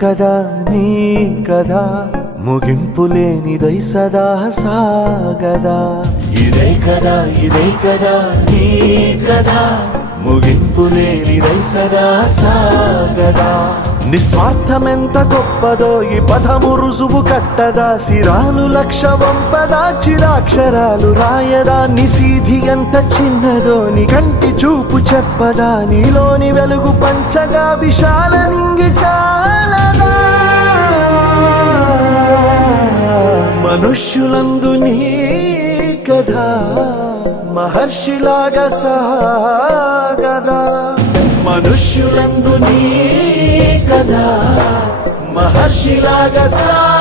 కదా నీ కదా ముగింపులేనిదై సదా సాగదా ఇదే కదా నీ కదా ముగింపులేనిదై సదా సాగదా నిస్వార్థమెంత గొప్పదో ఈ పదము రుజువు కట్టదా సిరాలు లక్ష వంపదా చిరాక్షరాలు రాయదా నిసీధి ఎంత చిన్నదో నీ కంటి చూపు చెప్పదా నీలోని వెలుగు పంచగా విశాల నింగి చాలదా మనుష్యులందు నీ కథ మహర్షిలాగా సాగదా మనుష్యులందు నీ కథ మహర్షిలాగా సాగదా